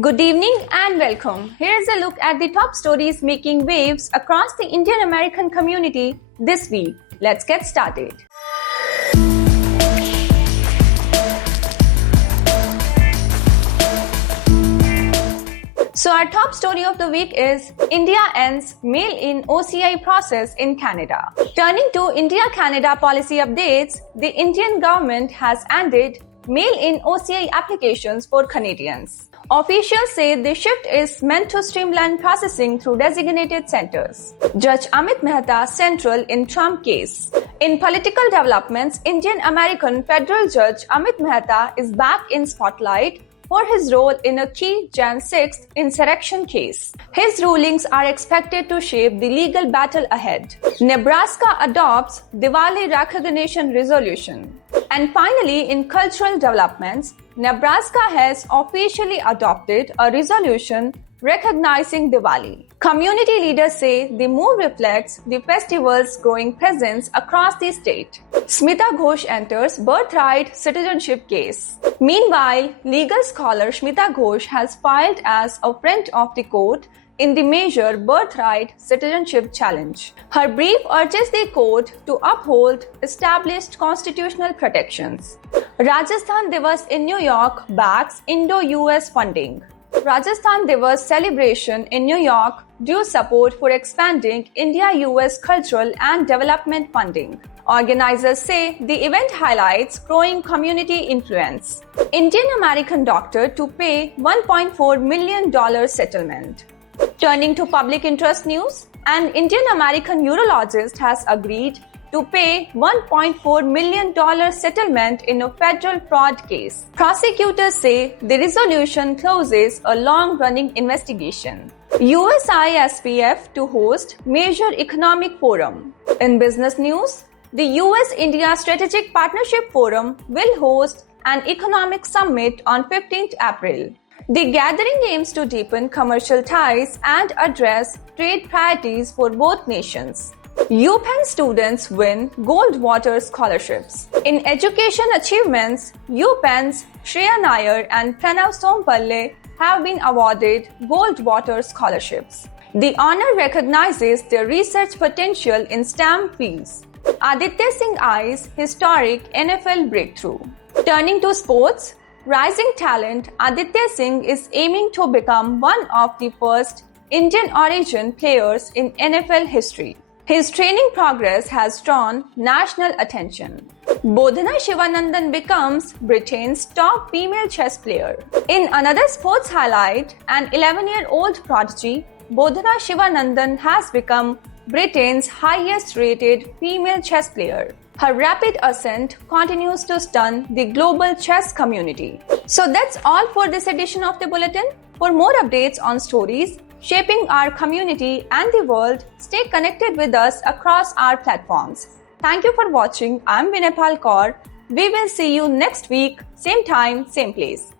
Good evening and welcome. Here is a look at the top stories making waves across the Indian American community this week. Let's get started. So our top story of the week is India ends mail-in OCI process in Canada. Turning to India-Canada policy updates, the Indian government has ended mail-in OCI applications for Canadians. Officials say the shift is meant to streamline processing through designated centers. Judge Amit Mehta central in Trump case. In political developments, Indian American federal judge Amit Mehta is back in spotlight for his role in a key Jan 6th insurrection case. His rulings are expected to shape the legal battle ahead. Nebraska adopts Diwali recognition resolution. And finally, in cultural developments, Nebraska has officially adopted a resolution recognizing Diwali. Community leaders say the move reflects the festival's growing presence across the state. Smita Ghosh enters birthright citizenship case. Meanwhile, legal scholar Smita Ghosh has filed as a friend of the court in the major birthright citizenship challenge. Her brief urges the court to uphold established constitutional protections. Rajasthan Divas in New York backs Indo-US funding. Rajasthan Divas celebration in New York drew support for expanding India-US cultural and development funding. Organizers say the event highlights growing community influence. Indian American doctor to pay $1.4 million settlement. Turning to public interest news, an Indian American urologist has agreed to pay $1.4 million settlement in a federal fraud case. Prosecutors say the resolution closes a long-running investigation. USISPF to host major economic forum. In business news, the US-India Strategic Partnership Forum will host an economic summit on 15th April. The gathering aims to deepen commercial ties and address trade priorities for both nations. UPenn students win Goldwater scholarships. In education achievements, UPenn's Shreya Nair and Pranav Sompalle have been awarded Goldwater scholarships. The honor recognizes their research potential in STEM fields. Aditya Singh eyes historic NFL breakthrough. Turning to sports, rising talent Aditya Singh is aiming to become one of the first Indian origin players in NFL history. His training progress has drawn national attention. Bodhana Shivanandan becomes Britain's top female chess player. In another sports highlight, an 11-year-old prodigy, Bodhana Shivanandan has become Britain's highest-rated female chess player. Her rapid ascent continues to stun the global chess community. So that's all for this edition of the Bulletin. For more updates on stories shaping our community and the world, stay connected with us across our platforms. Thank you for watching. I'm Vinay Kaur. We will see you next week, same time, same place.